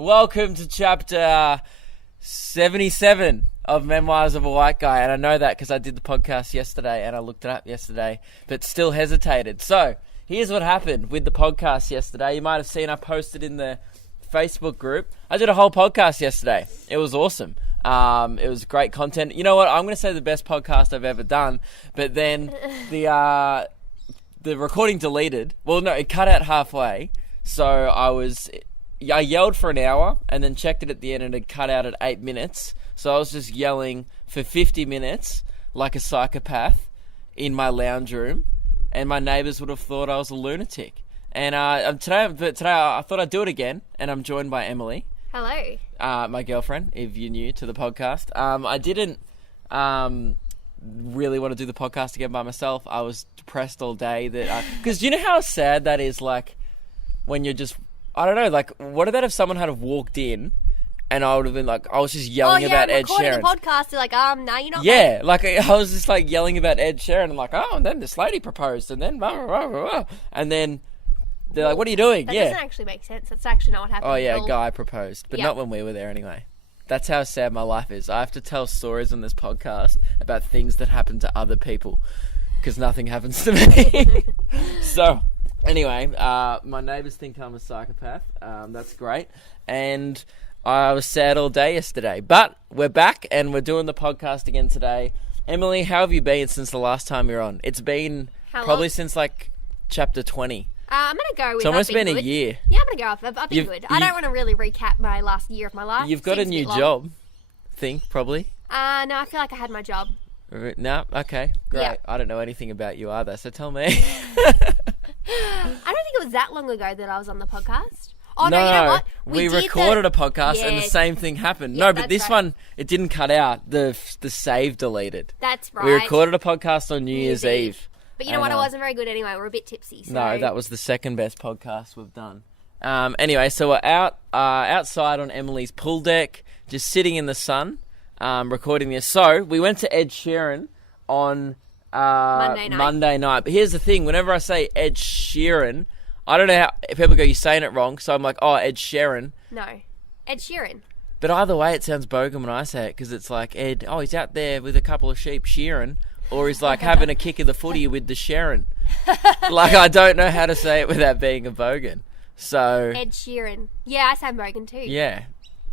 Welcome to chapter 77 of Memoirs of a White Guy. And I know that because I did the podcast yesterday and I looked it up yesterday, but still hesitated. So, here's what happened with the podcast yesterday. You might have seen I posted in the Facebook group. I did a whole podcast yesterday. It was awesome. It was great content. You know what? I'm going to say the best podcast I've ever done, but then the recording deleted. Well, no, it cut out halfway. So I yelled for an hour and then checked it at the end and it cut out at 8 minutes. So I was just yelling for 50 minutes like a psychopath in my lounge room, and my neighbours would have thought I was a lunatic. And today I thought I'd do it again, and I'm joined by Emily. Hello. My girlfriend, if you're new to the podcast. I didn't really want to do the podcast again by myself. I was depressed all day. Because you know how sad that is, like, when you're just... I don't know, like, what about if someone had have walked in and I would have been like, I was just yelling about Ed Sheeran. Oh, yeah, recording a podcast, you're like, no, you're not. Yeah, like, I was just, like, yelling about Ed Sheeran and like, and then this lady proposed and then blah, blah, blah, blah. And then they're like, what are you doing? That doesn't actually make sense. That's actually not what happened. Oh, yeah, a guy proposed, but not when we were there anyway. That's how sad my life is. I have to tell stories on this podcast about things that happen to other people because nothing happens to me. So... Anyway, my neighbours think I'm a psychopath. That's great. And I was sad all day yesterday. But we're back and we're doing the podcast again today. Emily, how have you been since the last time you were on? It's been probably since like chapter 20. I'm going to go with It's almost been good. a year. Yeah, I'm going to go off. I've been good. I don't want to really recap my last year of my life. You've got a new job, probably. No, I feel like I had my job. No? Okay, great. Yeah. I don't know anything about you either, so tell me. I don't think it was that long ago that I was on the podcast. Oh, no, you know what? We recorded a podcast and the same thing happened. Yeah, no, but this one, it didn't cut out. The save deleted. That's right. We recorded a podcast on New Year's Eve. But you know what? It wasn't very good anyway. We're a bit tipsy. So. No, that was the second best podcast we've done. Anyway, so we're outside on Emily's pool deck, just sitting in the sun, recording this. So we went to Ed Sheeran on... Monday night. But here's the thing, whenever I say Ed Sheeran, I don't know how people go, you're saying it wrong, so I'm like, Ed Sheeran. No, Ed Sheeran. But either way, it sounds bogan when I say it, because it's like, Ed, he's out there with a couple of sheep shearing, or he's like having a kick of the footy with the Sheeran. Like, I don't know how to say it without being a bogan. So Ed Sheeran. Yeah, I say bogan too. Yeah.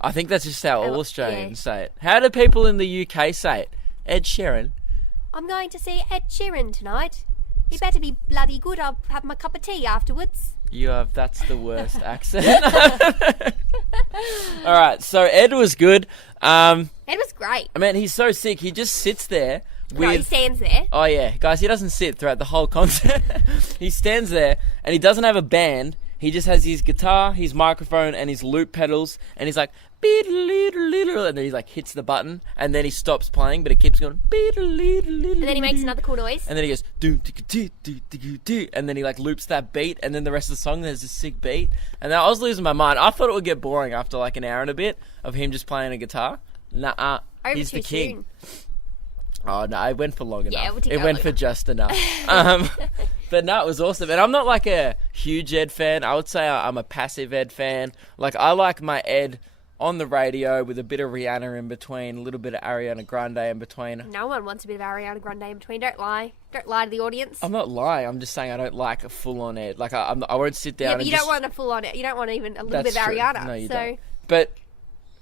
I think that's just how all Australians say it. How do people in the UK say it? Ed Sheeran. I'm going to see Ed Sheeran tonight. He better be bloody good. I'll have my cup of tea afterwards. That's the worst accent. All right, so Ed was good. Ed was great. I mean, he's so sick. He just sits there with... No, he stands there. Oh, yeah. Guys, he doesn't sit throughout the whole concert. He stands there, and he doesn't have a band. He just has his guitar, his microphone, and his loop pedals, and he's like, and then he like hits the button, and then he stops playing, but it keeps going, and then he makes another cool noise, and then he goes, and then he like loops that beat, and then the rest of the song there's a sick beat, and then I was losing my mind. I thought it would get boring after like an hour and a bit of him just playing a guitar. He's the king. Oh, no, it went for long enough. It went for just enough. But no, it was awesome. And I'm not like a huge Ed fan. I would say I'm a passive Ed fan. Like, I like my Ed on the radio with a bit of Rihanna in between, a little bit of Ariana Grande in between. No one wants a bit of Ariana Grande in between. Don't lie. Don't lie to the audience. I'm not lying. I'm just saying I don't like a full-on Ed. Like, I won't sit down but you don't want a full-on Ed. You don't want even a little bit of Ariana. No, you don't. But,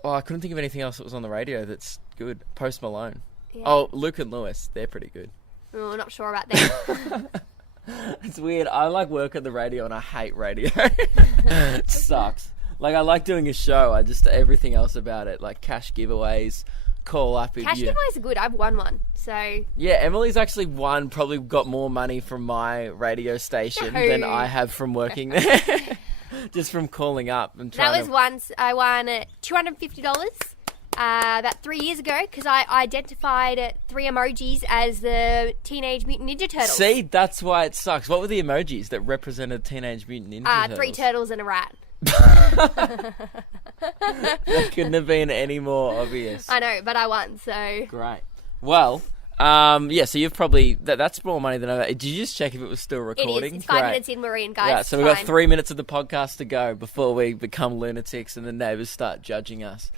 I couldn't think of anything else that was on the radio that's good. Post Malone. Yeah. Oh, Luke and Lewis. They're pretty good. Oh, I'm not sure about that. It's weird. I like work at the radio and I hate radio. It sucks. Like, I like doing a show. I just, everything else about it, like cash giveaways, call up. Cash giveaways are good. I've won one, so. Yeah, Emily's actually probably got more money from my radio station than I have from working there. Just from calling up and trying. That was once I won $250 about 3 years ago because I identified 3 emojis as the Teenage Mutant Ninja Turtles. See, that's why it sucks. What were the emojis that represented Teenage Mutant Ninja Turtles? 3 turtles and a rat. That couldn't have been any more obvious. I know, but I won, so. Great. Well, Yeah, so you've probably... That's more money than I... Did you just check if it was still recording? It is. It's 5 minutes in, we're in, guys. Yeah, so we've got 3 minutes of the podcast to go before we become lunatics and the neighbours start judging us.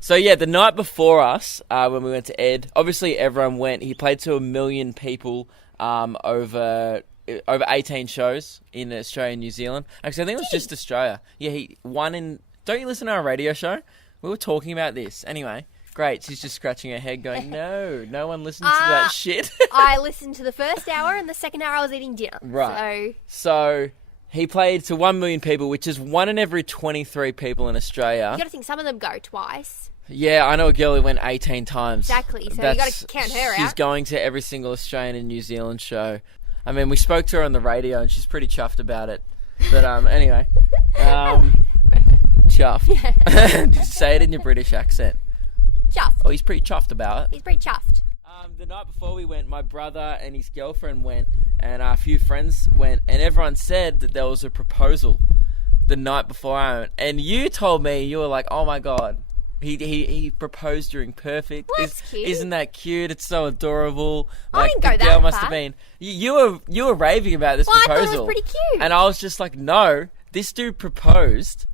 So yeah, the night before us, when we went to Ed, obviously everyone went. He played to 1 million people over 18 shows in Australia and New Zealand. Actually, I think it was just Australia. Yeah, he won in... Don't you listen to our radio show? We were talking about this. Anyway... Great, she's just scratching her head going, no one listens to that shit. I listened to the first hour and the second hour I was eating dinner. Right. So he played to 1 million people, which is 1 in every 23 people in Australia. You got to think some of them go twice. Yeah, I know a girl who went 18 times. Exactly, so you got to count her out. She's going to every single Australian and New Zealand show. I mean, we spoke to her on the radio and she's pretty chuffed about it. But anyway, chuffed. Just say it in your British accent. Chuffed. Oh, he's pretty chuffed about it. He's pretty chuffed. The night before we went, my brother and his girlfriend went, and a few friends went, and everyone said that there was a proposal the night before I went. And you told me, you were like, oh my God, he proposed during Perfect. Well, that's cute. Isn't that cute? It's so adorable. I didn't go that the girl must far. have been... You were raving about this proposal. I thought it was pretty cute. And I was just like, no, this dude proposed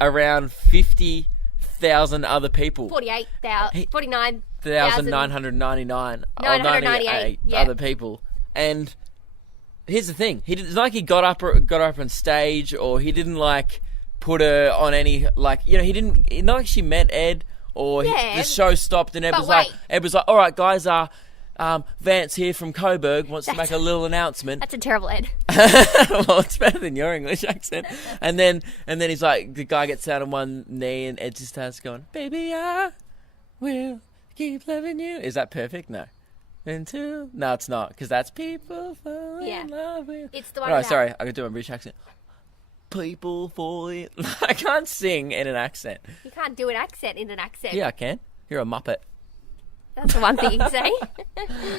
around 50,000 other people. 49,999 other people. And here's the thing. It's not like he got up on stage, or he didn't like put her on any, like, you know, he didn't, not like she met Ed, or the show stopped and Ed was like, all right guys, Vance here from Coburg wants to make a little announcement. That's a terrible Ed. Well, it's better than your English accent. And then he's like, the guy gets down on one knee and Ed just starts going, baby, I will keep loving you. Is that Perfect? No. No, it's not, because that's people fall in love with. It's the one. Oh, sorry, I could do a British accent. People fall in. I can't sing in an accent. You can't do an accent in an accent. Yeah, I can. You're a Muppet. That's the one thing you can say.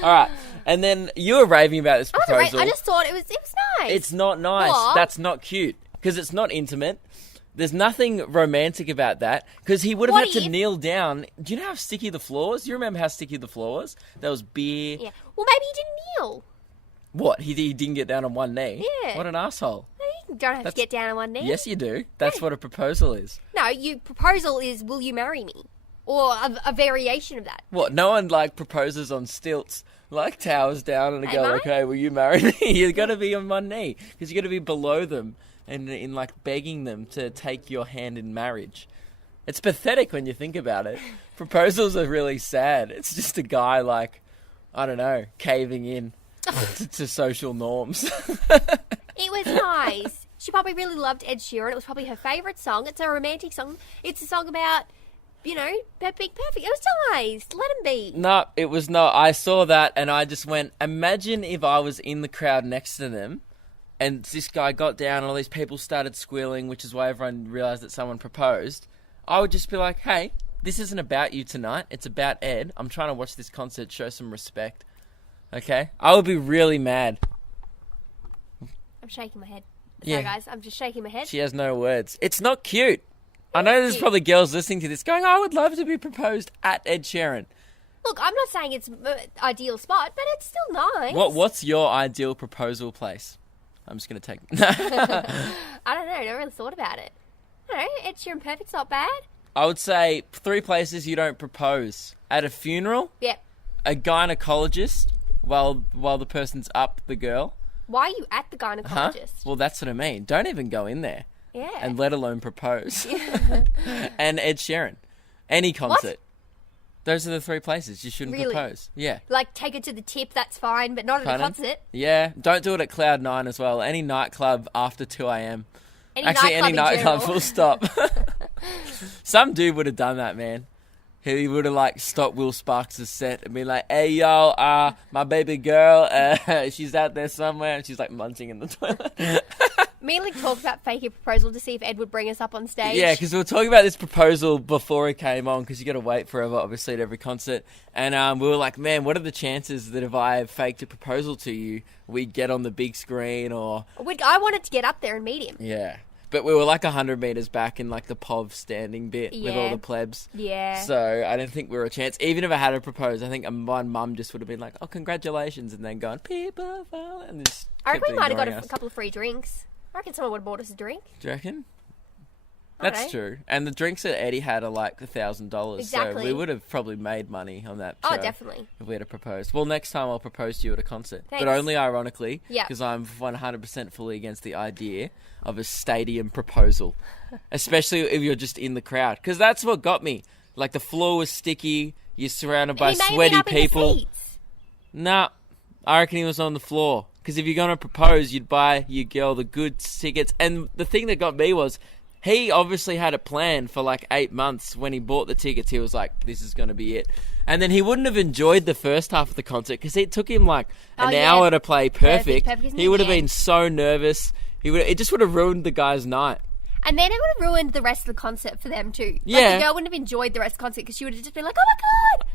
All right, and then you were raving about this proposal. I just thought it was nice. It's not nice. What? That's not cute, because it's not intimate. There's nothing romantic about that, because he would have had to kneel down. Do you know how sticky the floor was? You remember how sticky the floor was? There was beer. Yeah. Well, maybe he didn't kneel. What? He didn't get down on one knee? Yeah. What an asshole. No, you don't have to get down on one knee. Yes, you do. That's what a proposal is. No, proposal is, will you marry me? Or a variation of that. What? No one, like, proposes on stilts, like, towers down and a girl, like, hey, will you marry me? You've got to be on one knee, because you've got to be below them and in, like, begging them to take your hand in marriage. It's pathetic when you think about it. Proposals are really sad. It's just a guy, like, I don't know, caving in to social norms. It was nice. She probably really loved Ed Sheeran. It was probably her favourite song. It's a romantic song. It's a song about, you know, about being perfect. It was nice. Let him be. No, it was not. I saw that and I just went, imagine if I was in the crowd next to them and this guy got down and all these people started squealing, which is why everyone realised that someone proposed. I would just be like, hey, this isn't about you tonight. It's about Ed. I'm trying to watch this concert, show some respect. Okay? I would be really mad. I'm shaking my head. Yeah. Sorry, guys. I'm just shaking my head. She has no words. It's not cute. I know there's probably girls listening to this going, I would love to be proposed at Ed Sheeran. Look, I'm not saying it's an ideal spot, but it's still nice. What's your ideal proposal place? I'm just going to take... I don't know. I never really thought about it. I don't know. Ed Sheeran Perfect's not bad. I would say 3 places you don't propose. At a funeral. Yep. A gynecologist while the person's up the girl. Why are you at the gynecologist? Huh? Well, that's what I mean. Don't even go in there. Yeah. And let alone propose. And Ed Sheeran. Any concert. What? Those are the 3 places you shouldn't propose. Yeah. Like, take it to the tip, that's fine, but not at a concert. Yeah. Don't do it at Cloud 9 as well. Any nightclub after 2 a.m. Any nightclub full stop. Some dude would have done that, man. He would have, like, stopped Will Sparks' set and been like, hey, yo, my baby girl, she's out there somewhere, and she's, like, munching in the toilet. Me and Luke talked about faking a proposal to see if Ed would bring us up on stage. Yeah, because we were talking about this proposal before it came on, because you got to wait forever, obviously, at every concert. And we were like, man, what are the chances that if I faked a proposal to you, we get on the big screen or... I wanted to get up there and meet him. Yeah. But we were like 100 metres back in like the POV standing bit with all Yeah. the plebs. Yeah. So I don't think we were a chance. Even if I had to propose, I think my mum just would have been like, "Oh, congratulations," and then gone, "People fall," and just. I reckon kept we might have got ignoring a us. couple of free drinks. I reckon someone would have bought us a drink. Do you reckon? I don't That's know. true. And the drinks that Eddie had are like $1,000. So Exactly. we would have probably made money on that. Oh, show definitely. If we had proposed. Well, next time I'll propose to you at a concert. Thanks. But only ironically. Yeah. Because I'm 100% fully against the idea of a stadium proposal. Especially if you're just in the crowd. Because that's what got me. Like the floor was sticky. You're surrounded by He may have been sweaty up in the people. seats. Nah, I reckon he was on the floor. Because if you're going to propose, you'd buy your girl the good tickets. And the thing that got me was, he obviously had a plan for like 8 months. When he bought the tickets, he was like, this is going to be it. And then he wouldn't have enjoyed the first half of the concert because it took him like an hour to play perfect. Perfect, He would have yeah. been so nervous. It just would have ruined the guy's night. And then it would have ruined the rest of the concert for them too. Like, Yeah. the girl wouldn't have enjoyed the rest of the concert because she would have just been like, "Oh my god,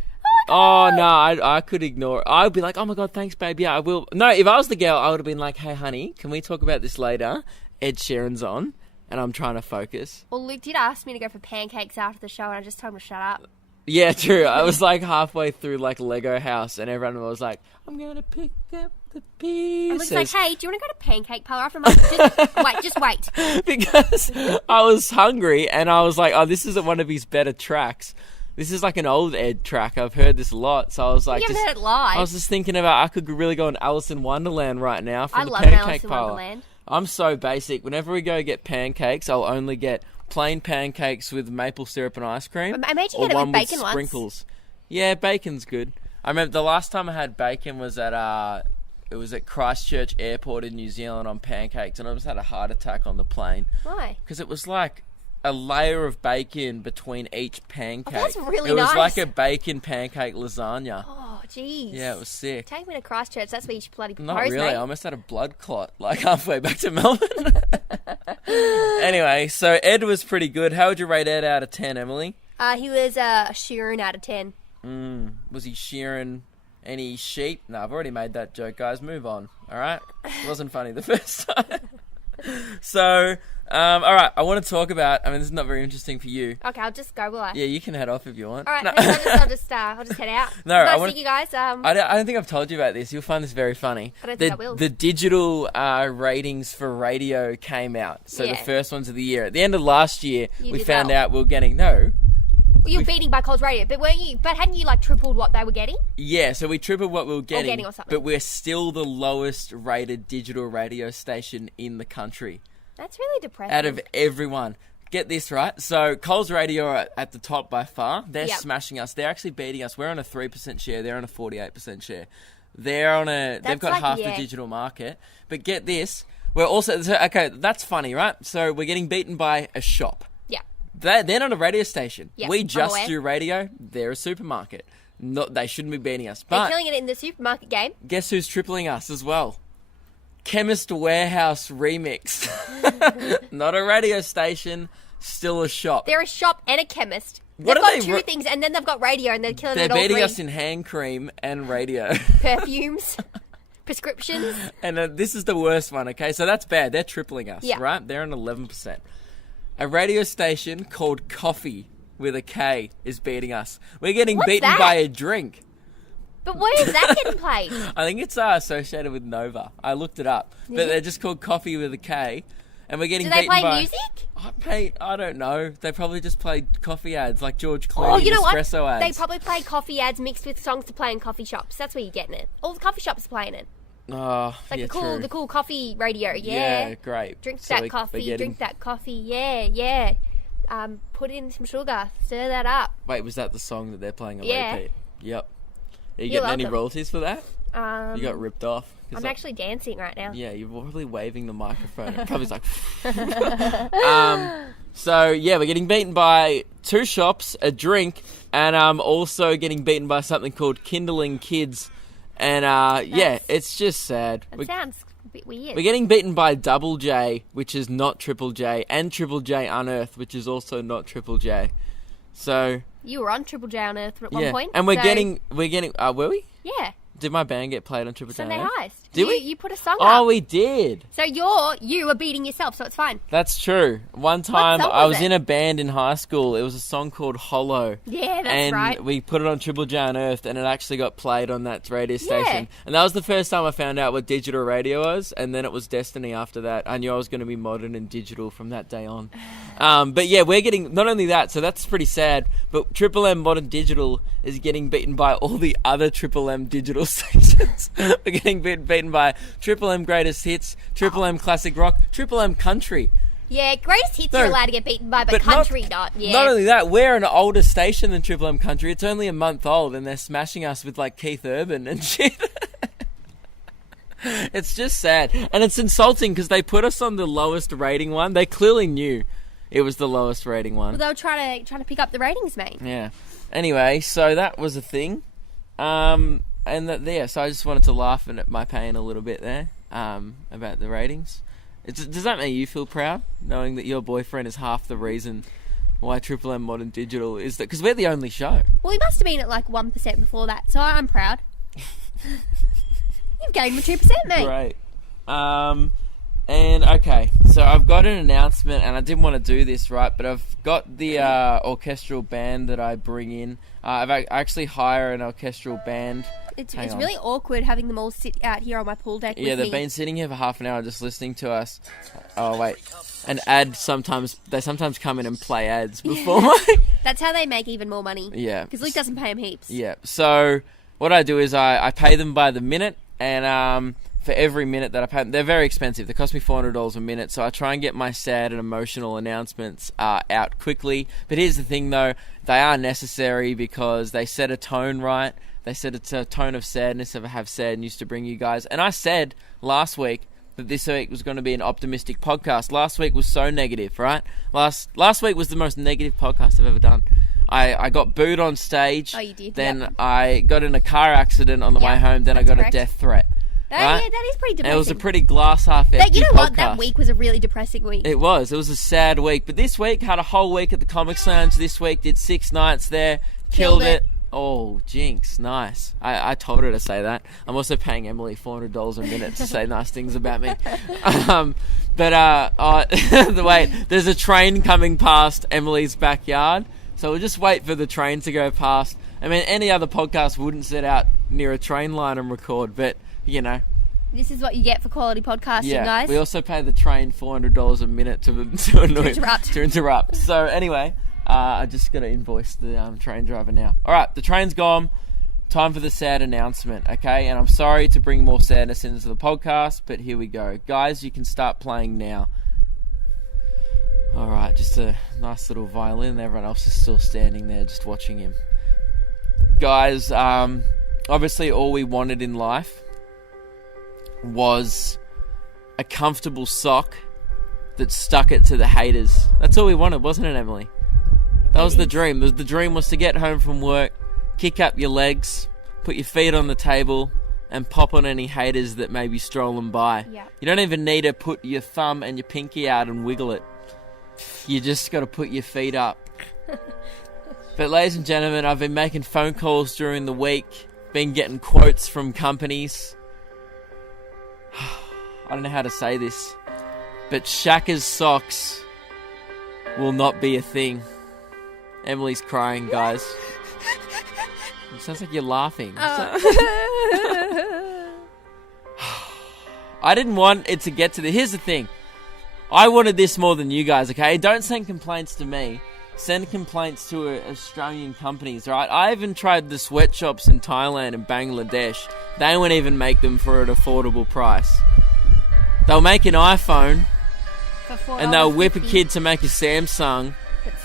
Oh, no, I could ignore it. I would be like, oh my God, thanks, babe. Yeah, I will. No, if I was the girl, I would have been like, hey, honey, can we talk about this later? Ed Sheeran's on, and I'm trying to focus. Well, Luke did ask me to go for pancakes after the show, and I just told him to shut up. Yeah, true. I was like halfway through like Lego House, and everyone was like, I'm going to pick up the And Luke's pieces. like, "Hey, do you want to go to pancake parlor after?" I'm like, just wait. Because I was hungry, and I was like, oh, this isn't one of his better tracks. This is like an old Ed track. I've heard this a lot. So I was like, You haven't just- heard it live. I was just thinking about I could really go on Alice in Wonderland right now for I the love an pancake Alice in parlor. Wonderland. I'm so basic. Whenever we go get pancakes, I'll only get plain pancakes with maple syrup and ice cream. I made you or get it with one bacon once. sprinkles. Yeah, bacon's good. I remember the last time I had bacon was at it was at Christchurch Airport in New Zealand on pancakes, and I almost had a heart attack on the plane Why? because it was like a layer of bacon between each pancake. that's really It was nice. like a bacon pancake lasagna. Oh, jeez. Yeah, it was sick. Take me to Christchurch. That's where you should bloody propose, Not really. mate. I almost had a blood clot like halfway back to Melbourne. Anyway, so Ed was pretty good. How would you rate Ed out of 10, Emily? He was a Sheeran out of 10. Was he shearing any sheep? No, I've already made that joke, guys. Move on. All right? It wasn't funny the first time. So, all right. I want to talk about... I mean, this is not very interesting for you. Okay, I'll just go, will I? Yeah, you can head off if you want. All right, No. thanks, I'll just head out. No, nice I to wanna- see you guys. I don't think I've told you about this. You'll find this very funny. I don't think I will. The digital ratings for radio came out. So the Yeah. first ones of the year. At the end of last year, You we did found well. out we were getting... No. Well, you were beating by Coles Radio, but weren't you? But hadn't you like tripled what they were getting? Yeah, so we tripled what we were getting, or something. but we're still the lowest rated digital radio station in the country That's really depressing. out of everyone. Get this right. So Coles Radio are at the top by far. They're Yep. smashing us. They're actually beating us. We're on a 3% share. They're on a 48% share. They're on a. They've That's got like- half yeah. the digital market. But get this. We're also okay. That's funny, right? So we're getting beaten by a shop. Yeah. They're not a radio station. Yeah, We I'm just aware. do radio. They're a supermarket. They shouldn't be beating us. They're But killing it in the supermarket game. guess who's tripling us as well? Chemist Warehouse Remix. Not a radio station, still a shop. They're a shop and a chemist. What They've are got they two ro- things, and then they've got radio, and they're killing They're it all beating three. us in hand cream and radio. Perfumes, prescriptions. And this is the worst one, okay? So that's bad. They're tripling us, Yeah. right? They're on 11%. A radio station called Coffee with a K is beating us. We're getting What's beaten that? by a drink. But where is that getting played? I think it's associated with Nova. I looked it up. But they're just called Coffee with a K. And we're getting Do they beaten play by... music? I don't know. They probably just played coffee ads like George Clooney Oh, you know what? espresso ads. They probably play coffee ads mixed with songs to play in coffee shops. That's where you're getting it. All the coffee shops are playing it. Oh, Like yeah, the true. cool coffee radio. Yeah, Yeah. great. Drink So that we're coffee. getting- Drink that coffee. Yeah. Put in some sugar. Stir that up. Wait, was that the song that they're playing on Yeah. repeat? Yep. Are you You're getting any welcome. royalties for that? Um, You got ripped off. 'Cause I'm actually dancing right now. Yeah, you're probably waving the microphone. It probably like... So, yeah, we're getting beaten by 2 shops, a drink, and also getting beaten by something called Kindling Kids. And, yeah, it's just sad. That sounds a bit weird. We're getting beaten by Double J, which is not Triple J, and Triple J Unearthed, which is also not Triple J. So, You were on Triple J on Earth at yeah. one point. And we're so- getting, were we? Yeah. Did my band get played on Triple J? Sunday Heist. Did we? You put a song up. Oh, we did. So you were beating yourself, so it's fine. That's true. One time song I was was it? in a band in high school. It was a song called Hollow. Yeah, that's and right. we put it on Triple J Unearthed, and it actually got played on that radio station. And that was the first time I found out what digital radio was, and then it was destiny after that. I knew I was going to be modern and digital from that day on. But yeah, we're getting, not only that, so that's pretty sad, but Triple M Modern Digital is getting beaten by all the other Triple M digital stations. We're getting beaten by Triple M Greatest Hits, Triple M Classic Rock, Triple M Country. Yeah, Greatest Hits No, you're allowed to get beaten by, but country not. Yeah. Not only that, we're an older station than Triple M Country. It's only a month old, and they're smashing us with like Keith Urban and shit. It's just sad, and it's insulting because they put us on the lowest rating one. They clearly knew it was the lowest rating one. Well, they were trying to pick up the ratings, mate. Yeah. Anyway, so that was a thing, so I just wanted to laugh at my pain a little bit there about the ratings. Does that make you feel proud, knowing that your boyfriend is half the reason why Triple M Modern Digital is that? Because we're the only show. Well, he must have been at like 1% before that, so I'm proud. You've gained 2%, mate. Great. And okay, so I've got an announcement, and I didn't want to do this, right? But I've got the orchestral band that I bring in. I actually hire an orchestral band. It's really awkward having them all sit out here on my pool deck with me. Yeah, they've been sitting here for half an hour just listening to us. Oh, wait. An ad they sometimes come in and play ads before my... That's how they make even more money. Yeah. Because Luke doesn't pay them heaps. Yeah. So what I do is I pay them by the minute, and for every minute that I pay them, they're very expensive. They cost me $400 a minute, so I try and get my sad and emotional announcements out quickly. But here's the thing, though. They are necessary because they set a tone right. They said it's a tone of sadness of have sad news to bring you guys. And I said last week that this week was going to be an optimistic podcast. Last week was so negative, right? Last week was the most negative podcast I've ever done. I got booed on stage. Oh, you did? Then Yep. I got in a car accident on the way home. Then I got correct. a death threat. Oh, right? yeah, that is pretty depressing. And it was a pretty glass half empty You know podcast. what? That week was a really depressing week. It was a sad week. But this week, had a whole week at the Comics Lounge this week. Did 6 nights there. Killed it. Oh, jinx. Nice. I told her to say that. I'm also paying Emily $400 a minute to say nice things about me. Wait, there's a train coming past Emily's backyard. So we'll just wait for the train to go past. I mean, any other podcast wouldn't sit out near a train line and record, but, you know. This is what you get for quality podcasting, guys. We also pay the train $400 a minute to interrupt. So anyway, I just got to invoice the train driver now. All right, the train's gone. Time for the sad announcement, okay? And I'm sorry to bring more sadness into the podcast, but here we go. Guys, you can start playing now. All right, just a nice little violin. Everyone else is still standing there just watching him. Guys, obviously all we wanted in life was a comfortable sock that stuck it to the haters. That's all we wanted, wasn't it, Emily? That was the dream. The dream was to get home from work, kick up your legs, put your feet on the table, and pop on any haters that may be strolling by. Yeah. You don't even need to put your thumb and your pinky out and wiggle it. You just got to put your feet up. But ladies and gentlemen, I've been making phone calls during the week, been getting quotes from companies. I don't know how to say this, but Shaka's socks will not be a thing. Emily's crying, guys. It sounds like you're laughing. I didn't want it to get to the... Here's the thing. I wanted this more than you guys, okay? Don't send complaints to me. Send complaints to Australian companies, right? I even tried the sweatshops in Thailand and Bangladesh. They won't even make them for an affordable price. They'll make an iPhone and they'll whip a kid to make a Samsung.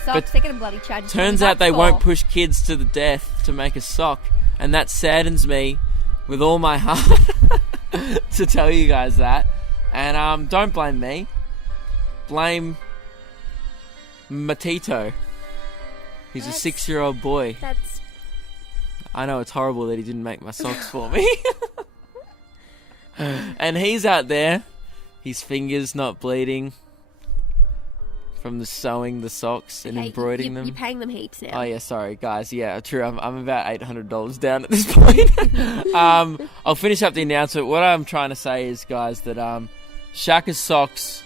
But they're going to bloody charge you. Turns out they won't push kids to the death to make a sock. And that saddens me with all my heart to tell you guys that. And don't blame me. Blame Matito. He's a 6-year-old boy. I know it's horrible that he didn't make my socks for me. And he's out there, his fingers not bleeding, from the sewing the socks and embroidering them. You're paying them heaps now. Oh yeah, sorry guys. Yeah, true. I'm about $800 down at this point. I'll finish up the announcement. What I'm trying to say is, guys, that Shaka's socks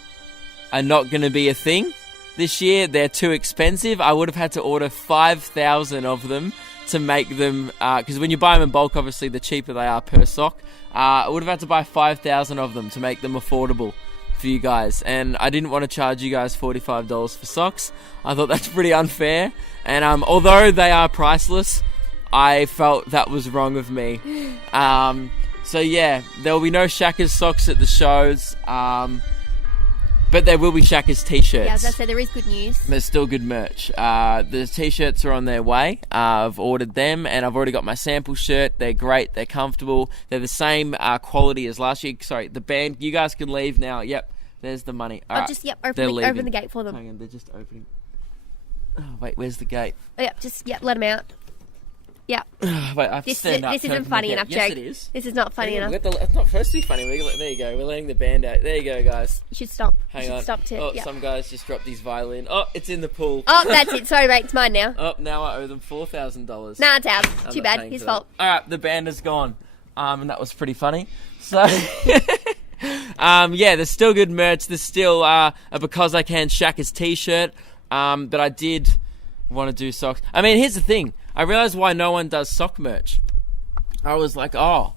are not going to be a thing this year. They're too expensive. I would have had to order 5,000 of them to make them, because when you buy them in bulk, obviously the cheaper they are per sock. I would have had to buy 5,000 of them to make them affordable for you guys, and I didn't want to charge you guys $45 for socks. I thought that's pretty unfair, and although they are priceless, I felt that was wrong of me. So yeah, there will be no Shaka's socks at the shows, but there will be Shaka's t-shirts. Yeah, as I said, there is good news. There's still good merch. The t-shirts are on their way. I've ordered them, and I've already got my sample shirt. They're great. They're comfortable. They're the same quality as last year. Sorry, the band. You guys can leave now. Yep, there's the money. All right. Just open the gate for them. Hang on, they're just opening. Oh wait, where's the gate? Oh, let them out. Yeah. Wait, I have to stand up. This isn't funny enough, Jake. Yes, it is. This is not funny enough. It's not supposed to be funny. There you go. We're letting the band out. There you go, guys. You should stop. Hang on. Stop to. Some guys just dropped his violin. Oh, it's in the pool. Oh, that's it. Sorry, mate. It's mine now. Oh, now I owe them $4,000. Nah, it's ours. Too bad. His fault. All right, the band is gone. And that was pretty funny. So, yeah, there's still good merch. There's still a Because I Can Shaka's t-shirt. But I did want to do socks. I mean, here's the thing. I realized why no one does sock merch. I was like, oh,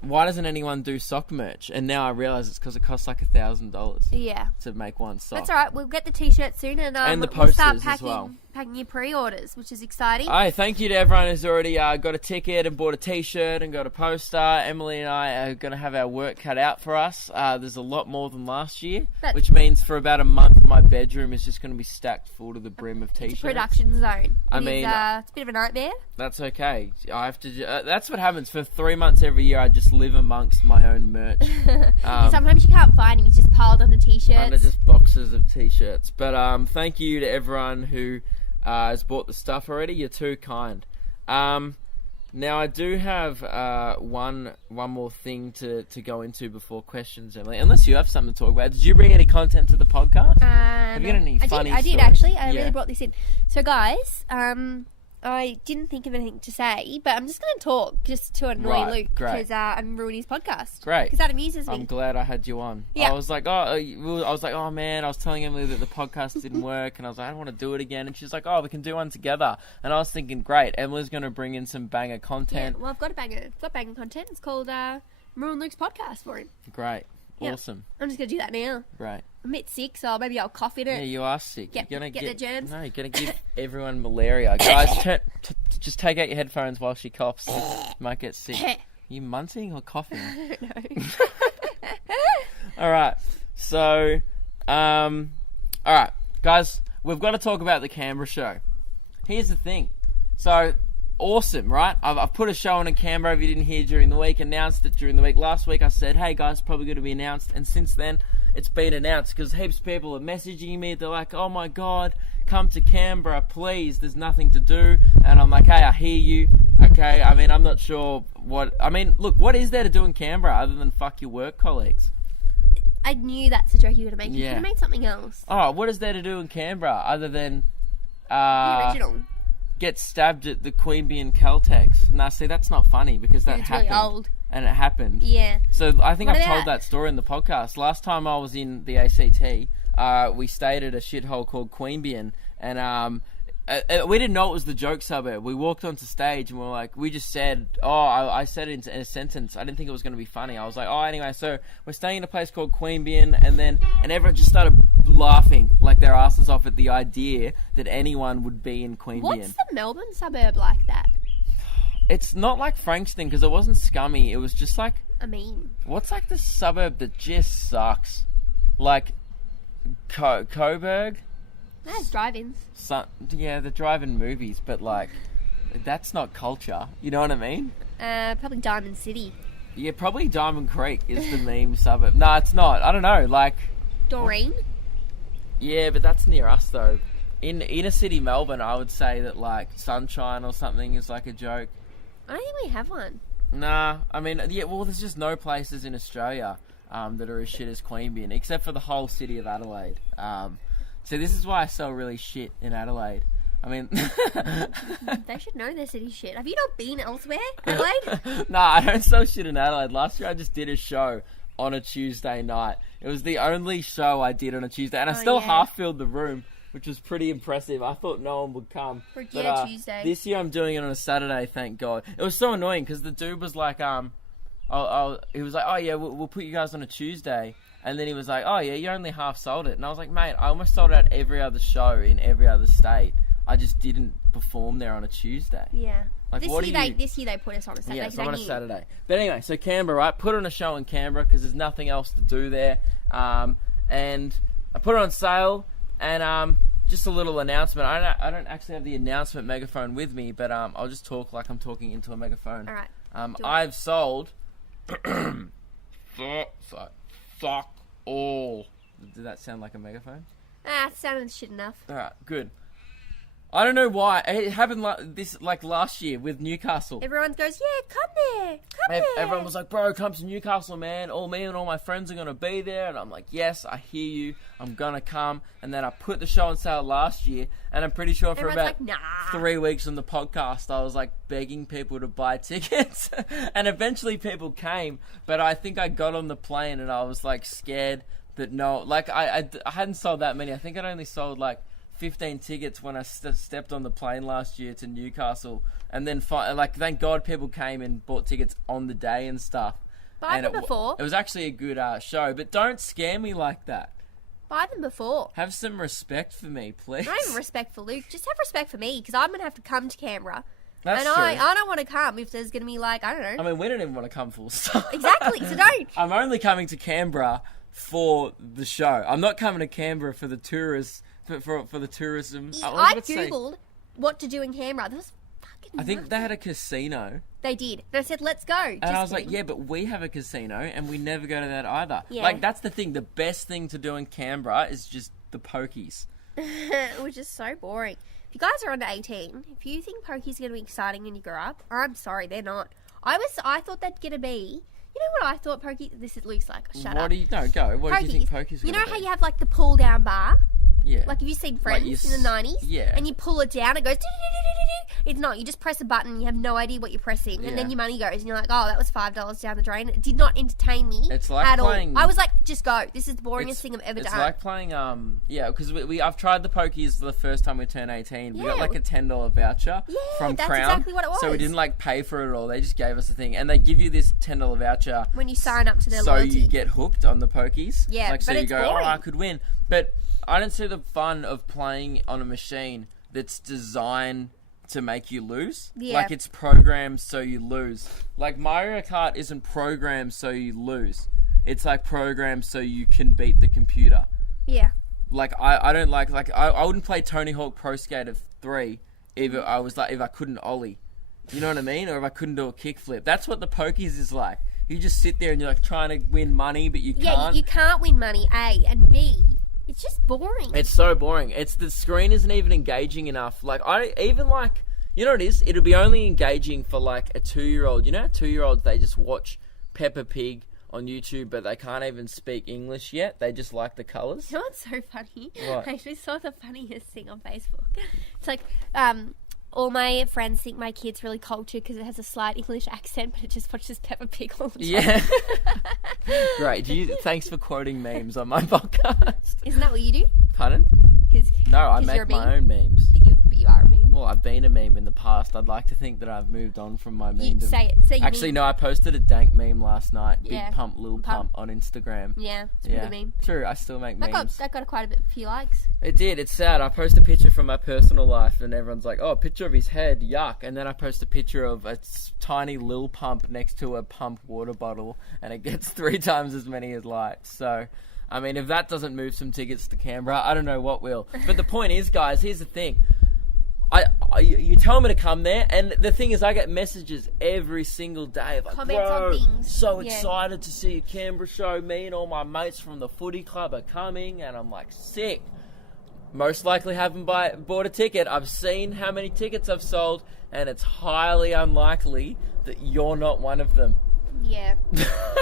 why doesn't anyone do sock merch? And now I realize it's because it costs like $1,000. Yeah. To make one sock. That's all right. We'll get the t-shirt soon, and the we'll start posters packing, as well. packing your pre-orders, which is exciting. Hi, thank you to everyone who's already got a ticket and bought a t-shirt and got a poster. Emily and I are going to have our work cut out for us. There's a lot more than last year, which means for about a month my bedroom is just going to be stacked full to the brim of t-shirts. It's a production zone. I mean, it's a bit of a nightmare. That's okay. I have to. That's what happens for 3 months every year. I just live amongst my own merch. Sometimes you can't find them. He's just piled on the t-shirts. Under just boxes of t-shirts. But thank you to everyone who has bought the stuff already. You're too kind. Now I do have one more thing to go into before questions, Emily. Unless you have something to talk about. Did you bring any content to the podcast? Have you got any funny I did stories? actually. I really brought this in. So guys, I didn't think of anything to say, but I'm just going to talk just to annoy Luke because I'm ruining his podcast. Great, because that amuses me. I'm glad I had you on. Yeah. I was like, oh man, I was telling Emily that the podcast didn't work, and I was like, I don't want to do it again. And she's like, oh, we can do one together. And I was thinking, great, Emily's going to bring in some banger content. Yeah, well, I've got banger content. It's called Ruin Luke's podcast for him. Great. Yeah. Awesome. I'm just going to do that now. Right. I'm a bit sick, so maybe I'll cough in it. Yeah, you are sick. You're gonna get the germs. No, you're going to give everyone malaria. Guys, just take out your headphones while she coughs. You might get sick. You munching or coughing? I don't know. All right. So, all right, guys, we've got to talk about the Canberra show. Here's the thing. So, awesome, right? I've put a show on in Canberra, if you didn't hear during the week, announced it during the week. Last week I said, hey guys, probably going to be announced, and since then it's been announced because heaps of people are messaging me. They're like, oh my God, come to Canberra, please, there's nothing to do. And I'm like, hey, I hear you. Okay, I mean, I'm not sure look, what is there to do in Canberra other than fuck your work colleagues? I knew that's the joke you were going to make. You Yeah. could have made something else. Oh, what is there to do in Canberra other than The original. get stabbed at the Queanbeyan Caltex? Nah, see, that's not funny because that It's happened. really old. And it happened. Yeah. So I think What I've about- told that story in the podcast. Last time I was in the ACT, we stayed at a shithole called Queanbeyan, and we didn't know it was the joke suburb. We walked onto stage and we just said, I said it in a sentence. I didn't think it was going to be funny. I was like, anyway, so we're staying in a place called Queanbeyan, and everyone just started laughing like their asses off at the idea that anyone would be in Queanbeyan. What's the Melbourne suburb like that? It's not like Frankston because it wasn't scummy. It was just like, I mean, what's like the suburb that just sucks? Like Coburg? there's drive-ins. Yeah, the drive-in movies, but like, that's not culture. You know what I mean? Probably Diamond City. Yeah, probably Diamond Creek is the meme suburb. No, it's not. I don't know. Like, Doreen. yeah, but that's near us though. In inner city Melbourne, I would say that like Sunshine or something is like a joke. I don't think we have one. Nah, I mean, yeah, well, there's just no places in Australia that are as shit as Queanbeyan, except for the whole city of Adelaide. So this is why I sell really shit in Adelaide. I mean... They should know their city shit. Have you not been elsewhere, Adelaide? No, I don't sell shit in Adelaide. Last year I just did a show on a Tuesday night. It was the only show I did on a Tuesday. And I still half filled the room, which was pretty impressive. I thought no one would come. Tuesday. This year I'm doing it on a Saturday, thank God. It was so annoying because the dude was like, he was like, oh yeah, we'll put you guys on a Tuesday. And then he was like, oh yeah, you only half sold it. And I was like, mate, I almost sold out every other show in every other state. I just didn't perform there on a Tuesday. Yeah. Like, this year they put us on a Saturday. Yeah, so on a Saturday. But anyway, so Canberra, right? Put on a show in Canberra because there's nothing else to do there. And I put it on sale. And just a little announcement. I don't actually have the announcement megaphone with me, but I'll just talk like I'm talking into a megaphone. All right. I've sold... Fuck all. Did that sound like a megaphone? It sounded shit enough. All right, good. I don't know why. It happened like last year with Newcastle. Everyone goes, yeah, come there. Everyone was like, bro, come to Newcastle, man. Me and all my friends are going to be there. And I'm like, yes, I hear you. I'm going to come. And then I put the show on sale last year. And I'm pretty sure for Everyone's about like, 3 weeks on the podcast, I was like begging people to buy tickets. And eventually people came. But I think I got on the plane and I was like scared that no, like I hadn't sold that many. I think I'd only sold like 15 tickets when I stepped on the plane last year to Newcastle, and then thank God people came and bought tickets on the day and stuff. Buy them before. It was actually a good show, but don't scare me like that. Buy them before. Have some respect for me, please. Don't have respect for Luke. Just have respect for me because I'm gonna have to come to Canberra. That's and true. I don't want to come if there's gonna be like I don't know. I mean, we don't even want to come full stop. Exactly. So don't. I'm only coming to Canberra for the show. I'm not coming to Canberra for the tourists. For the tourism. I googled what to do in Canberra. That was fucking I think nuts. they had a casino. They did. And I said, let's go. And I was like, yeah, but we have a casino and we never go to that either. Yeah. Like, that's the thing. The best thing to do in Canberra is just the pokies. Which is so boring. If you guys are under 18, if you think pokies are going to be exciting when you grow up, I'm sorry, they're not. I thought they'd get to be... You know what I thought pokies... This is Luke's like, shut up. Go. What Pokies. do you think pokies are You know gonna be? how you have like the pull down bar? Yeah. Like, have you seen Friends in the 90s? Yeah. And you pull it down, it goes... It's not. You just press a button and you have no idea what you're pressing. And then your money goes and you're like, oh, that was $5 down the drain. It did not entertain me It's like at playing... all. I was like, just go. This is the boringest thing I've ever done. It's like playing... because I've tried the pokies the first time we turned 18. We got like a $10 voucher from that's Crown. exactly what it was. So we didn't like pay for it at all. They just gave us a thing. And they give you this $10 voucher... When you sign up to their so loyalty. So you get hooked on the pokies. Yeah, like, so but you it's go, boring. oh, I could win. But I don't see the fun of playing on a machine that's designed to make you lose. Yeah. Like, it's programmed so you lose. Like, Mario Kart isn't programmed so you lose. It's like programmed so you can beat the computer. Yeah. Like, I don't like I wouldn't play Tony Hawk Pro Skater 3 if I couldn't ollie. You know what I mean? Or if I couldn't do a kickflip. That's what the pokies is like. You just sit there and you're like trying to win money, but you can't. Yeah, you can't win money, A. And B, it's just boring. It's so boring. The screen isn't even engaging enough. Like, you know what it is? It'll be only engaging for like a 2-year-old. You know how 2-year-olds, they just watch Peppa Pig on YouTube, but they can't even speak English yet. They just like the colours. You know what's so funny? What? I actually saw the funniest thing on Facebook. It's like, all my friends think my kid's really cultured because it has a slight English accent, but it just watches Peppa Pig all the time. Yeah. Great. Thanks for quoting memes on my podcast. Isn't that what you do? Pardon? No, I you're a make my meme. own memes. But you are a meme. Well, I've been a meme in the past. I'd like to think that I've moved on from my meme. Say it. Say you Actually, meme. no, I posted a dank meme last night. Yeah. Big pump, little pump on Instagram. Yeah, it's a good meme. True, I still make memes. That got quite a few likes. It did. It's sad. I post a picture from my personal life and everyone's like, oh, a picture of his head, yuck. And then I post a picture of a tiny lil pump next to a pump water bottle and it gets 3 times as many as likes. So, I mean, if that doesn't move some tickets to Canberra, I don't know what will. But the point is, guys, here's the thing. You tell me to come there, and the thing is, I get messages every single day. Like, Comments bro, on things. so Yeah. excited to see a Canberra show. Me and all my mates from the footy club are coming, and I'm like, sick. Most likely haven't bought a ticket. I've seen how many tickets I've sold, and it's highly unlikely that you're not one of them. Yeah.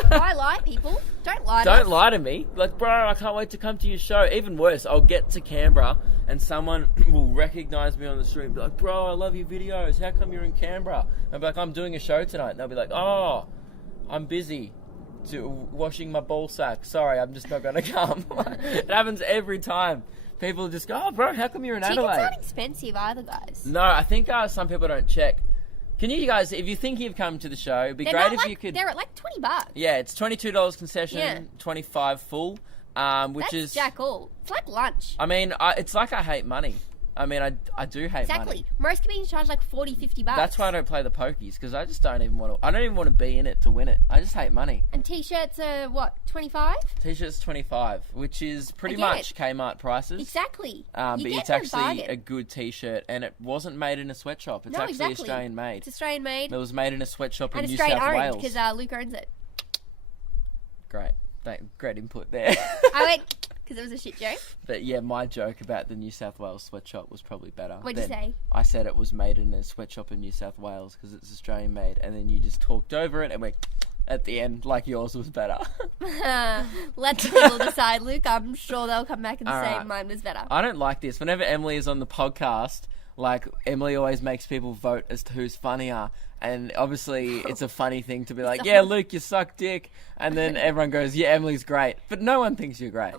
Why lie, people? Don't lie to Don't us. lie to me. Like, bro, I can't wait to come to your show. Even worse, I'll get to Canberra and someone will recognise me on the street and be like, bro, I love your videos. How come you're in Canberra? I'll be like, I'm doing a show tonight. And they'll be like, oh, I'm busy washing my ball sack. Sorry, I'm just not going to come. It happens every time. People just go, oh, bro, how come you're in Adelaide? Tickets aren't expensive either, guys. No, I think some people don't check. Can you guys, if you think you've come to the show, it'd be great if you could... They're at like $20. Yeah, it's $22 concession, Yeah. $25 full, which That's is... jack all. It's like lunch. I mean, it's like I hate money. I mean, I do hate Exactly. money. Most comedians charge like $40, $50. That's why I don't play the pokies, because I just don't even want to... I don't even want to be in it to win it. I just hate money. And t-shirts are what, 25? T-shirts $25, which is pretty Again. much Kmart prices. Exactly. But You it's get actually bargain. a good T-shirt, and it wasn't made in a sweatshop. It's No, actually exactly. Australian made. It's Australian made. It was made in a sweatshop in And New Australian South orange, Wales. because Luke owns it. Great. Great input there. I went, because it was a shit joke. But yeah, my joke about the New South Wales sweatshop was probably better. What'd you say? I said it was made in a sweatshop in New South Wales because it's Australian made, and then you just talked over it and went at the end like yours was better. Let the people decide, Luke. I'm sure they'll come back and All say right. mine was better. I don't like this. Whenever Emily is on the podcast, like Emily always makes people vote as to who's funnier. And obviously, it's a funny thing to be like, yeah, Luke, you suck dick. And then everyone goes, yeah, Emily's great. But no one thinks you're great.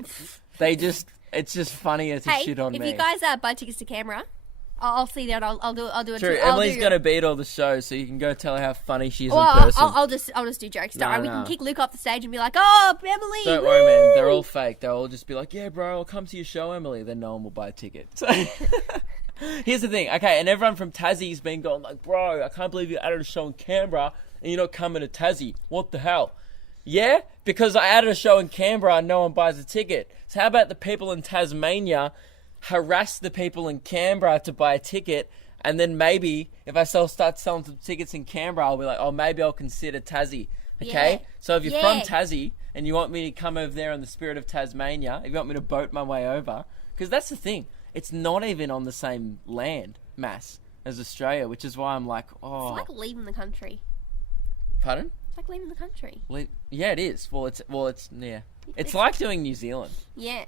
It's just funnier to Hey, shit on if me. you guys buy tickets to Canberra, I'll see that. I'll do it. True, Emily's going to beat all the shows, so you can go tell her how funny she is in Well, person. I'll just do jokes. Don't No, worry, we no. can kick Luke off the stage and be like, "Oh, Emily!" Don't woo!" worry, man. They're all fake. They'll all just be like, yeah, bro, I'll come to your show, Emily. Then no one will buy a ticket. So here's the thing. Okay, and everyone from Tassie's been going like, bro, I can't believe you added a show in Canberra and you're not coming to Tassie. What the hell? Yeah, because I added a show in Canberra and no one buys a ticket. So how about the people in Tasmania harass the people in Canberra to buy a ticket, and then maybe if I start selling some tickets in Canberra, I'll be like, oh, maybe I'll consider Tassie. Okay? Yeah. So if you're Yeah. from Tassie and you want me to come over there in the spirit of Tasmania, if you want me to boat my way over, because that's the thing. It's not even on the same land mass as Australia, which is why I'm like, oh. It's like leaving the country. Pardon? It's like leaving the country. Yeah, it is. Yeah. It's like doing New Zealand. Yeah.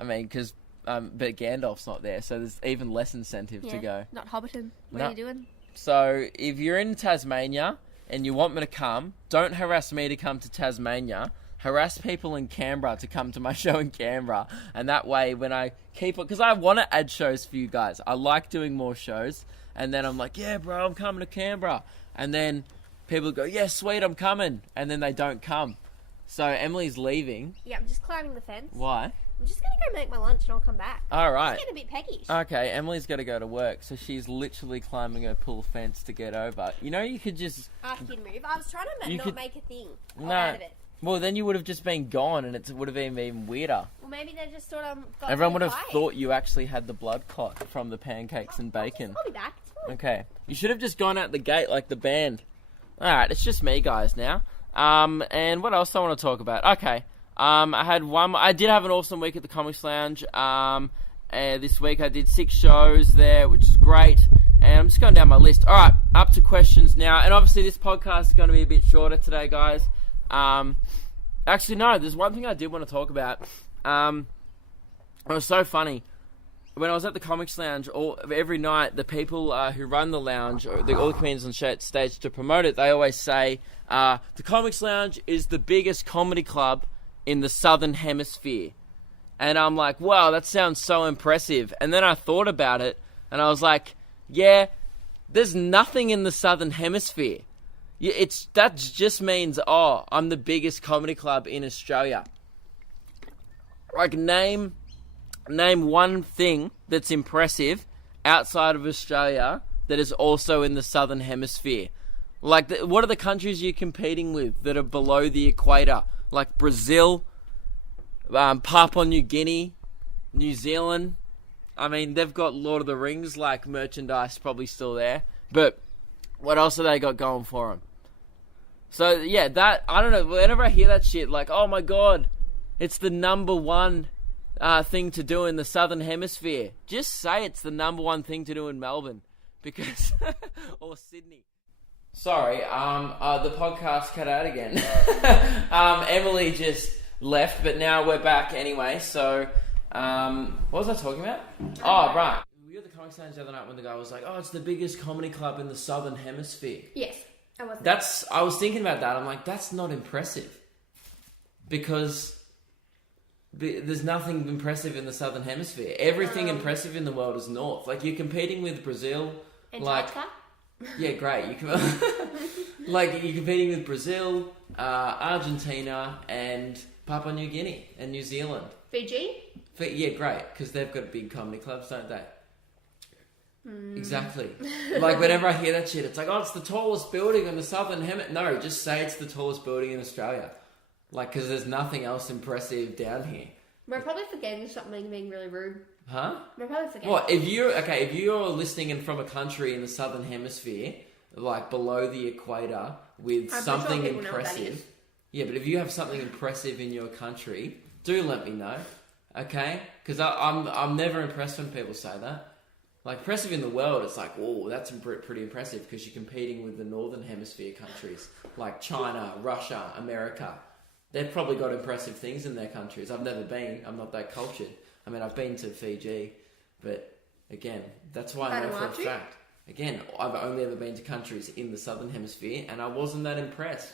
I mean, because, but Gandalf's not there, so there's even less incentive Yeah. to go. Not Hobbiton. What No. are you doing? So if you're in Tasmania and you want me to come, don't harass me to come to Tasmania. Harass people in Canberra to come to my show in Canberra. And that way, when I keep it, because I want to add shows for you guys. I like doing more shows. And then I'm like, yeah, bro, I'm coming to Canberra. And then people go, yeah, sweet, I'm coming. And then they don't come. So Emily's leaving. Yeah, I'm just climbing the fence. Why? I'm just going to go make my lunch and I'll come back. All right. It's getting a bit peckish. Okay, Emily's got to go to work, so she's literally climbing her pool fence to get over. You know, you could just... After you move. I was trying to not make a thing No. out of it. Well, then you would have just been gone, and it would have been even weirder. Well, maybe they just sort of got Everyone would too have quiet. thought you actually had the blood clot from the pancakes and bacon. I'll be back. It's fine. Okay. You should have just gone out the gate like the band. Alright, it's just me, guys, now. And what else do I want to talk about? Okay. I did have an awesome week at the Comics Lounge. This week I did 6 shows there, which is great. And I'm just going down my list. Alright, up to questions now. And obviously this podcast is going to be a bit shorter today, guys. Actually, no, there's one thing I did want to talk about. It was so funny. When I was at the Comics Lounge, every night, the people who run the lounge, or all the comedians on stage to promote it, they always say, the Comics Lounge is the biggest comedy club in the Southern Hemisphere. And I'm like, wow, that sounds so impressive. And then I thought about it, and I was like, yeah, there's nothing in the Southern Hemisphere. That just means, oh, I'm the biggest comedy club in Australia. Like, name one thing that's impressive outside of Australia that is also in the Southern Hemisphere. Like, what are the countries you're competing with that are below the equator? Like Brazil, Papua New Guinea, New Zealand. I mean, they've got Lord of the Rings, like, merchandise probably still there. But what else have they got going for them? So, yeah, I don't know, whenever I hear that shit, like, oh my god, it's the number one thing to do in the Southern Hemisphere. Just say it's the number one thing to do in Melbourne. Because, or Sydney. Sorry, the podcast cut out again. Emily just left, but now we're back anyway. So, what was I talking about? Oh, right. We were at the Comic Exchange the other night when the guy was like, "Oh, it's the biggest comedy club in the Southern Hemisphere." Yes, I was. I was thinking about that. I'm like, that's not impressive because there's nothing impressive in the Southern Hemisphere. Everything impressive in the world is north. Like, you're competing with Brazil. Antarctica? Yeah, great. Like, you're competing with Brazil, Argentina, and Papua New Guinea and New Zealand. Fiji? Yeah, great, because they've got big comedy clubs, don't they? Exactly. Like, whenever I hear that shit, it's like, oh, it's the tallest building in the Southern Hemisphere. No, just say it's the tallest building in Australia. Like, because there's nothing else impressive down here. We're probably forgetting something, being really rude. Huh? We're probably forgetting. What, if you're listening in from a country in the Southern Hemisphere, like below the equator, with something impressive. Yeah, but if you have something impressive in your country, do let me know. Okay? Because I'm never impressed when people say that. Like, impressive in the world, it's like, whoa, that's pretty impressive because you're competing with the Northern Hemisphere countries like China, Russia, America. They've probably got impressive things in their countries. I've never been. I'm not that cultured. I mean, I've been to Fiji, but again, that's why I know for a fact. Again, I've only ever been to countries in the Southern Hemisphere, and I wasn't that impressed.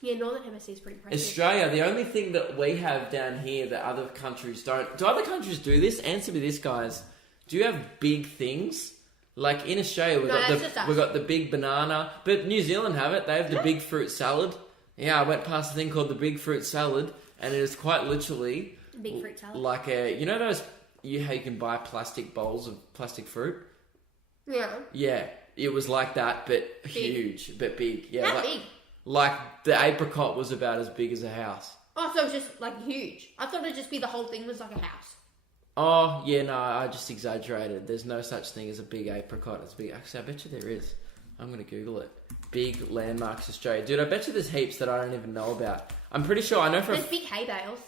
Yeah, Northern Hemisphere is pretty impressive. Australia, the only thing that we have down here that other countries don't... Do other countries do this? Answer me this, guys. Do you have big things? Like, in Australia, we've got the big banana, but New Zealand have it. They have the big fruit salad. Yeah, I went past a thing called the big fruit salad, and it is quite literally... Big fruit salad? Like you know those... how you can buy plastic bowls of plastic fruit? Yeah. Yeah, it was like that, but huge, but big. Yeah, How big? Like, the apricot was about as big as a house. Oh, so it was just, like, huge. I thought it'd just be the whole thing was like a house. Oh, yeah, no, I just exaggerated. There's no such thing as a big apricot. It's big. Actually, I bet you there is. I'm going to Google it. Big landmarks Australia. Dude, I bet you there's heaps that I don't even know about. I'm pretty sure, I know for... There's big hay bales.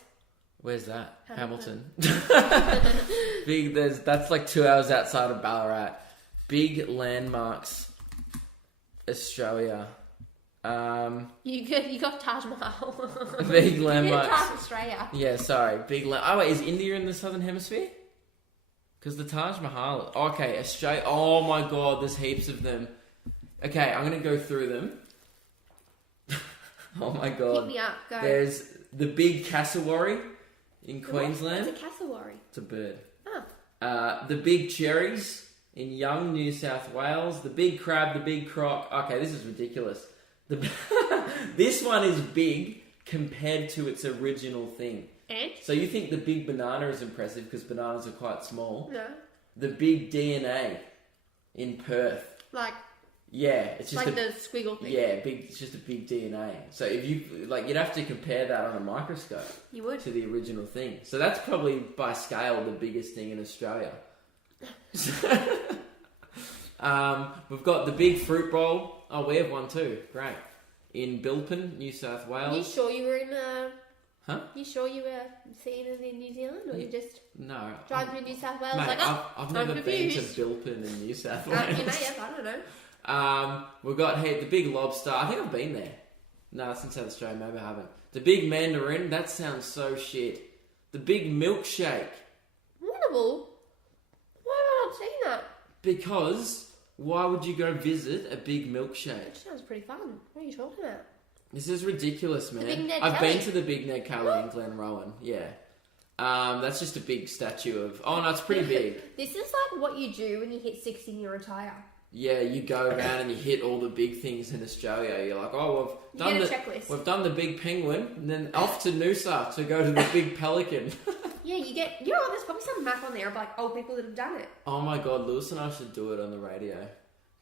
Where's that? Hamilton. That's like 2 hours outside of Ballarat. Big landmarks Australia. You got Taj Mahal. Big landmarks. Taj Australia. Yeah, sorry. Oh wait, is India in the Southern Hemisphere? Because the Taj Mahal. Okay, Australia. Oh my god, there's heaps of them. Okay, I'm gonna go through them. Oh my god. Pick me up. Go. There's the big cassowary in Queensland. What's a cassowary? It's a bird. Oh. The big cherries in Young, New South Wales. The big crab, the big croc. Okay, this is ridiculous. This one is big compared to its original thing. And? So you think the big banana is impressive because bananas are quite small? No. The big DNA in Perth. Like... Yeah, it's just like the squiggle thing. Yeah, big. It's just a big DNA. So if you you'd have to compare that on a microscope. You would. To the original thing. So that's probably by scale the biggest thing in Australia. We've got the big fruit bowl. Oh, we have one too. Great. In Bilpin, New South Wales. You sure you were in Huh? You sure you were seeing it in New Zealand, or you just driving through New South Wales? Mate, like, I've never been to Bilpin in New South Wales. You may have. I don't know. We've got here the big lobster. I think I've been there. No, that's in South Australia. Maybe I haven't. The big mandarin. That sounds so shit. The big milkshake. Wonderful. Why have I not seen that? Because why would you go visit a big milkshake? It sounds pretty fun. What are you talking about? This is ridiculous, man. The Big Ned I've Kelly. been to the Big Ned Kelly in Glenrowan. Yeah. That's just a big statue of... Oh, no, it's pretty big. This is like what you do when you hit 60 and you retire. Yeah, you go around and you hit all the big things in Australia. You're like, oh, we've done the big penguin, and then off to Noosa to go to the big pelican. Yeah, you know what, there's probably some map on there of like old people that have done it. Oh my god, Lewis and I should do it on the radio.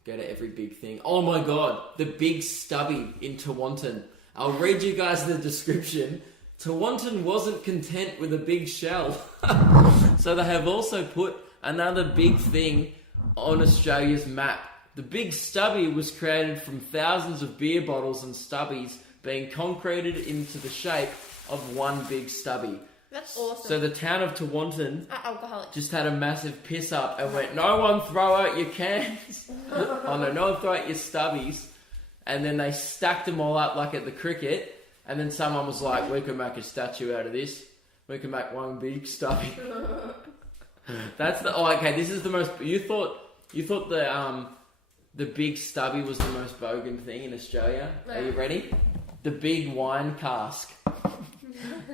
Go to every big thing. Oh my god, the big stubby in Tewantin. I'll read you guys the description. Tewantin wasn't content with a big shell. So they have also put another big thing on Australia's map. The big stubby was created from thousands of beer bottles and stubbies being concreted into the shape of one big stubby. That's awesome. So the town of Tewantin alcoholic. just had a massive piss up and went, no one throw out your cans. Oh no, no one throw out your stubbies. And then they stacked them all up like at the cricket. And then someone was like, we can make a statue out of this. We can make one big stubby. That's the... Oh, okay, this is the most... You thought the big stubby was the most bogan thing in Australia. No. Are you ready? The big wine cask.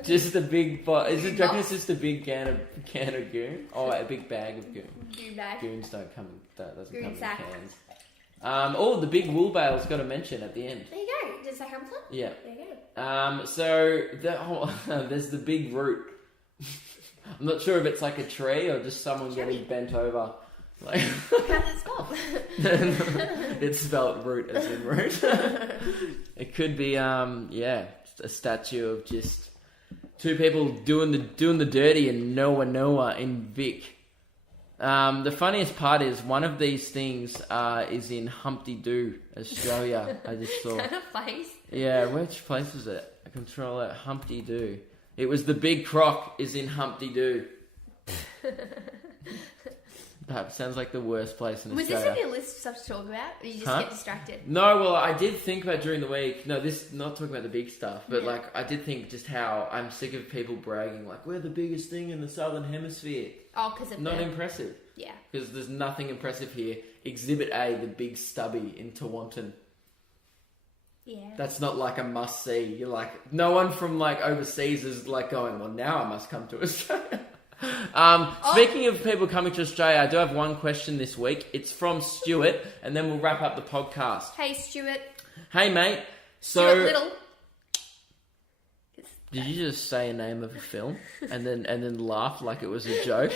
Just the big... Do you reckon it's just a big can of goon? Oh, a big bag of goon. Goon bag. Goons don't come... That doesn't goon come in sack. cans. The big wool bale's got a mention at the end. There you go. Does that come from? Yeah. There you go. There's the big root. I'm not sure if it's like a tree or just someone getting bent over. Like, how's it spelled? It's spelled root as in root. It could be a statue of just two people doing the dirty in Noah in Vic. The funniest part is one of these things is in Humpty Doo, Australia. I just saw. Is that a place? Yeah, which place was it? I control it. Humpty Doo. It was the big croc is in Humpty Doo. That sounds like the worst place in Australia. Was this on your list of stuff to talk about? Or you just get distracted? No, well, I did think about during the week. No, this not talking about the big stuff, but like I did think just how I'm sick of people bragging like we're the biggest thing in the Southern Hemisphere. Oh, because of not impressive. Yeah. Because there's nothing impressive here. Exhibit A, the big stubby in Tewantin. Yeah. That's not like a must see. You're like, no one from like overseas is like going, well, now I must come to Australia. Speaking of people coming to Australia, I do have one question this week. It's from Stuart, and then we'll wrap up the podcast. Hey, Stuart. Hey, mate. Stuart Little. Did you just say a name of a film and then laugh like it was a joke?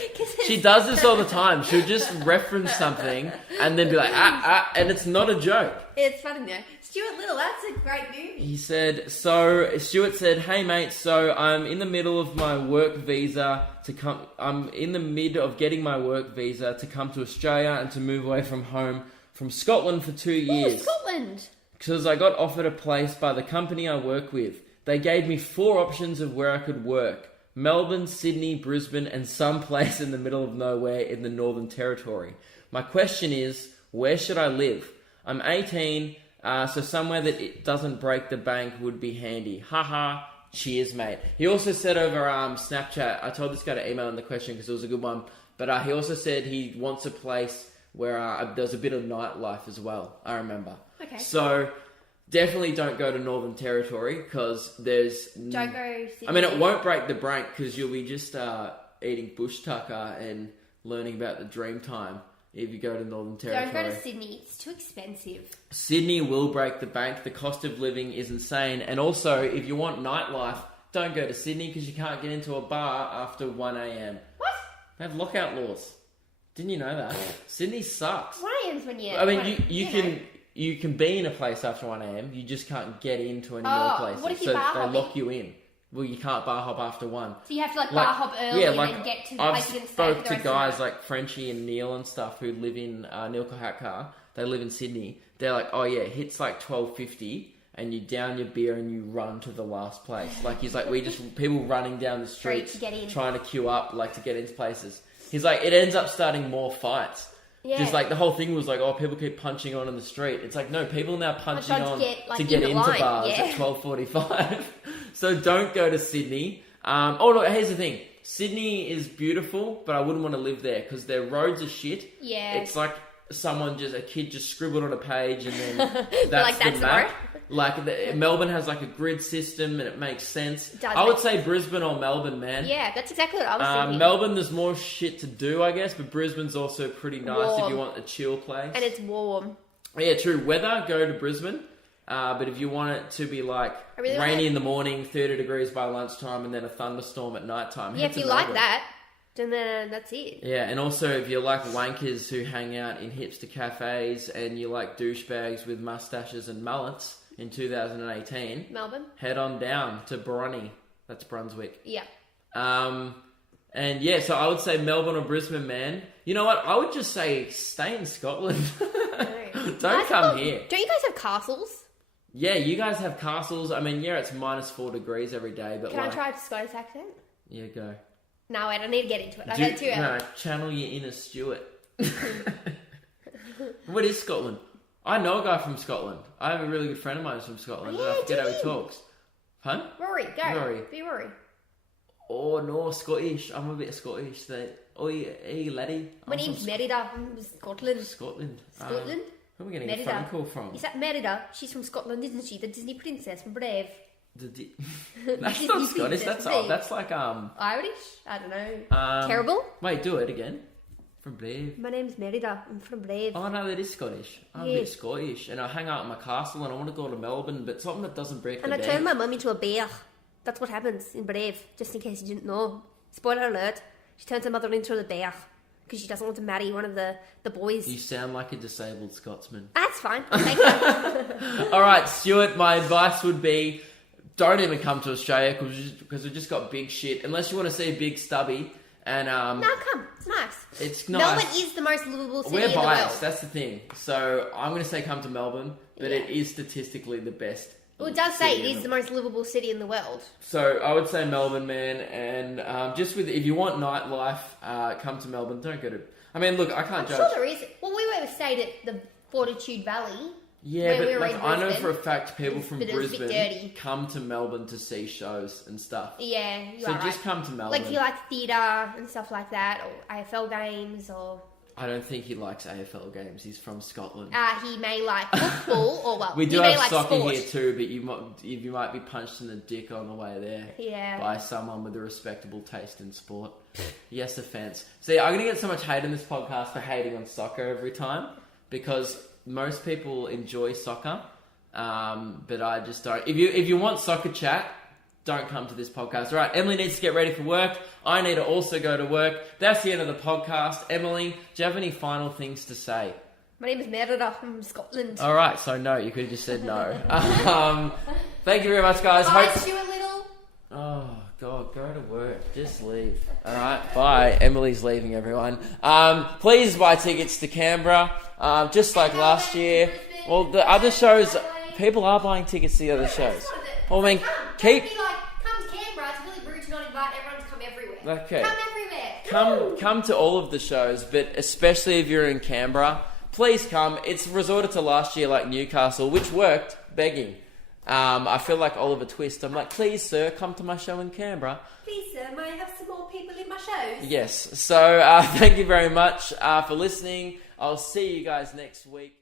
She does this all the time. She'll just reference something and then be like, and it's not a joke. It's funny though. Stuart Little, that's a great movie. Stuart said, hey mate, so I'm in the middle of my work visa I'm in the mid of getting my work visa to come to Australia and to move away from home from Scotland for 2 years. Oh, Scotland! Because I got offered a place by the company I work with. They gave me 4 options of where I could work. Melbourne, Sydney, Brisbane, and some place in the middle of nowhere in the Northern Territory. My question is, where should I live? I'm 18, so somewhere that it doesn't break the bank would be handy. Haha, cheers, mate. He also said over Snapchat, I told this guy to email him the question because it was a good one, but he also said he wants a place where there's a bit of nightlife as well, I remember. Okay. So... definitely don't go to Northern Territory because there's... Don't go... Sydney. I mean, it won't break the bank because you'll be just eating bush tucker and learning about the dream time if you go to Northern Territory. Don't go to Sydney. It's too expensive. Sydney will break the bank. The cost of living is insane. And also, if you want nightlife, don't go to Sydney because you can't get into a bar after 1 a.m. What? They have lockout laws. Didn't you know that? Sydney sucks. 1 a.m.'s when you... I mean, you can... You can be in a place after 1 a.m. You just can't get into any more places. What if you so bar they hopping? lock you in. Well, you can't bar hop after 1. So you have to bar hop early and then get to the place you can stay. I've spoke to guys like Frenchie and Neil and stuff who live in Neil Kohakar. They live in Sydney. They're like, oh yeah, it hits like 12:50 and you down your beer and you run to the last place. Like he's like, people running down the streets trying to queue up like to get into places. He's like, it ends up starting more fights. Yeah. Just like the whole thing was like, oh, people keep punching on in the street. It's like, no, people are now punching on to get into bars at 12:45. So don't go to Sydney. Look, here's the thing. Sydney is beautiful, but I wouldn't want to live there because their roads are shit. Yeah. It's like a kid just scribbled on a page and then that's the map. Like Melbourne has like a grid system and it makes sense. I would say Brisbane or Melbourne, man. Yeah, that's exactly what I was thinking. Melbourne, there's more shit to do, I guess, but Brisbane's also pretty nice if you want a chill place. And it's warm. Yeah, true. Weather, go to Brisbane. But if you want it to be like rainy in the morning, 30 degrees by lunchtime, and then a thunderstorm at nighttime. Yeah, if you like that, then that's it. Yeah, and also if you like wankers who hang out in hipster cafes and you like douchebags with mustaches and mullets in 2018, Melbourne, head on down to Bronny. That's Brunswick. Yeah. And yeah, so I would say Melbourne or Brisbane, man. You know what? I would just say stay in Scotland. Don't come here. Don't you guys have castles? Yeah, you guys have castles. I mean, yeah, it's -4 degrees every day, but Can I try a Scottish accent? Yeah, go. No, wait, I need to get into it. I've had 2 hours. No, channel your inner Stuart. What is Scotland? I know a guy from Scotland. I have a really good friend of mine who's from Scotland. Oh, yeah, I forget how he talks. Huh? Rory, go. Rory. Be Rory. Oh, no, Scottish. I'm a bit Scottish. Oi, laddie. My name's Merida. I'm from Scotland. Scotland. Scotland? Who are we getting Merida. a phone call from? Is that Merida? She's from Scotland, isn't she? The Disney princess from Brave. That's Disney not Scottish. princess, That's like Irish? I don't know. Terrible? Wait, do it again. From Brave. My name's Merida. I'm from Brave. Oh no, that is Scottish. I'm a bit Scottish, and I hang out in my castle, and I want to go to Melbourne, but something that doesn't break the bank. And I turned my mum into a bear. That's what happens in Brave. Just in case you didn't know. Spoiler alert. She turns her mother into a bear because she doesn't want to marry one of the boys. You sound like a disabled Scotsman. That's fine. Thank you. All right, Stuart. My advice would be, don't even come to Australia because we've just got big shit. Unless you want to see Big Stubby. And no, come. It's nice. It's nice. Melbourne is the most livable city in the world. We're biased. That's the thing. So I'm going to say come to Melbourne, but it is statistically the best. Well, it does say it is the most livable city in the world. So I would say Melbourne, man. And just with if you want nightlife, come to Melbourne. Don't go to. I mean, look, I can't judge. I'm sure there is. Well, we were stayed at the Fortitude Valley. Yeah, but like, I know for a fact people from Brisbane come to Melbourne to see shows and stuff. Yeah, you so are just right. come to Melbourne. Like if you like theatre and stuff like that, or AFL games, or... I don't think he likes AFL games. He's from Scotland. He may like football, or well, we do he may have like soccer sport. here too, but you might be punched in the dick on the way there. Yeah. By someone with a respectable taste in sport. Yes, offence. See, I'm gonna get so much hate in this podcast for hating on soccer every time because most people enjoy soccer, but I just don't. If you want soccer chat, don't come to this podcast. All right, Emily needs to get ready for work. I need to also go to work. That's the end of the podcast. Emily, do you have any final things to say? My name is Merida. I'm from Scotland. All right, so no, you could have just said no. Thank you very much, guys. Bye, Stuart Little. Oh, God, go to work. Just leave. All right, bye. Emily's leaving, everyone. Please buy tickets to Canberra, just like last year. Well, the other shows, people are buying tickets to the other shows. Well, I mean, keep... Come to Canberra. It's really rude to not invite everyone to come everywhere. Okay. Come everywhere. Come to all of the shows, but especially if you're in Canberra, please come. It's resorted to last year like Newcastle, which worked, begging. I feel like Oliver Twist. I'm like, please, sir, come to my show in Canberra. Please, sir, may I have some more people in my shows? Yes. So, thank you very much for listening. I'll see you guys next week.